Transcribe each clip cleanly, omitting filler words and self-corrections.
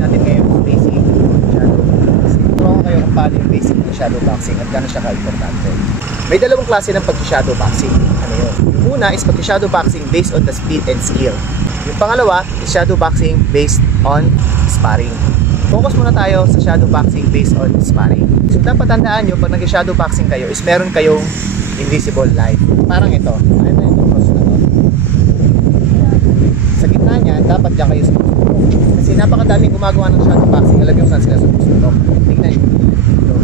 natin ngayon is basic shadow boxing. Turo ko kayo kung paano yung basic ng shadow boxing at gano'n siya ka-importante. May dalawang klase ng pag-shadow boxing. Ano yun? Yung una is pag-shadow boxing based on the speed and skill. Yung pangalawa is shadow boxing based on sparring. Focus muna tayo sa shadow boxing based on sparring. So dapat tandaan nyo, pag nag-shadow boxing kayo is meron kayong invisible line. Parang ito. Ano yung cross na to? Sa gitna niya, dapat dyan kayo sumusunod. Kasi napakadaming gumagawa ng shadow boxing. Alam nyo kung saan sila sumusunod. Tingnan nyo. Ito.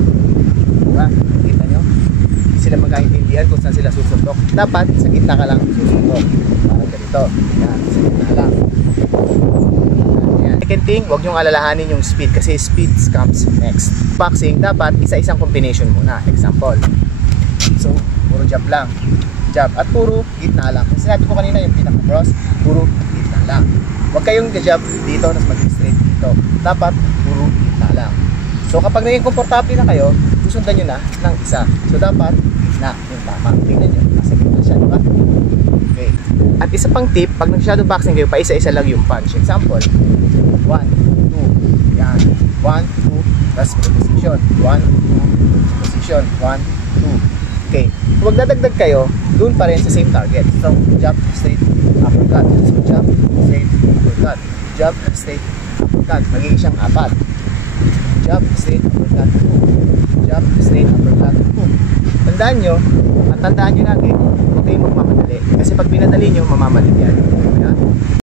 Diba? Tingnan nyo. Hindi sila magkaintindihan kung saan sila susundok. Dapat sa gitna ka lang susundok. Parang ganito. Yan. Sa gitna lang. Second thing, huwag nyong alalahanin yung speed kasi speed comes next. Boxing, dapat isa-isang combination muna. Example. So, puro jab lang. Jab. At puro gitna lang. Kung sinabi ko kanina yung pinaka-cross, puro gitna lang. Huwag kayong jab dito, tapos mag-straight dito. Dapat puro gitna lang. So, kapag naging komportable na kayo, susundan nyo na ng isa. So, dapat gitna yung tama. Tingnan nyo. Nasa gitna siya, diba? Okay. At isa pang tip, pag nag-shadow boxing kayo, pa isa-isa lang yung punch. Example, 1, 2, yan. 1, 2, tapos position. 1, 2, position. 1, 2. Okay. Kung magdadagdag kayo, doon pa rin sa same target. So, jab, straight, uppercut. So, jab, straight, uppercut. Jab, straight, uppercut. Magiging siyang 4. Jab, straight, uppercut. Jab, straight, uppercut. Tandaan nyo, at tandaan nyo lagi, huwag kayong magmamadali. Kasi pag pinadali nyo, mamamadali yan.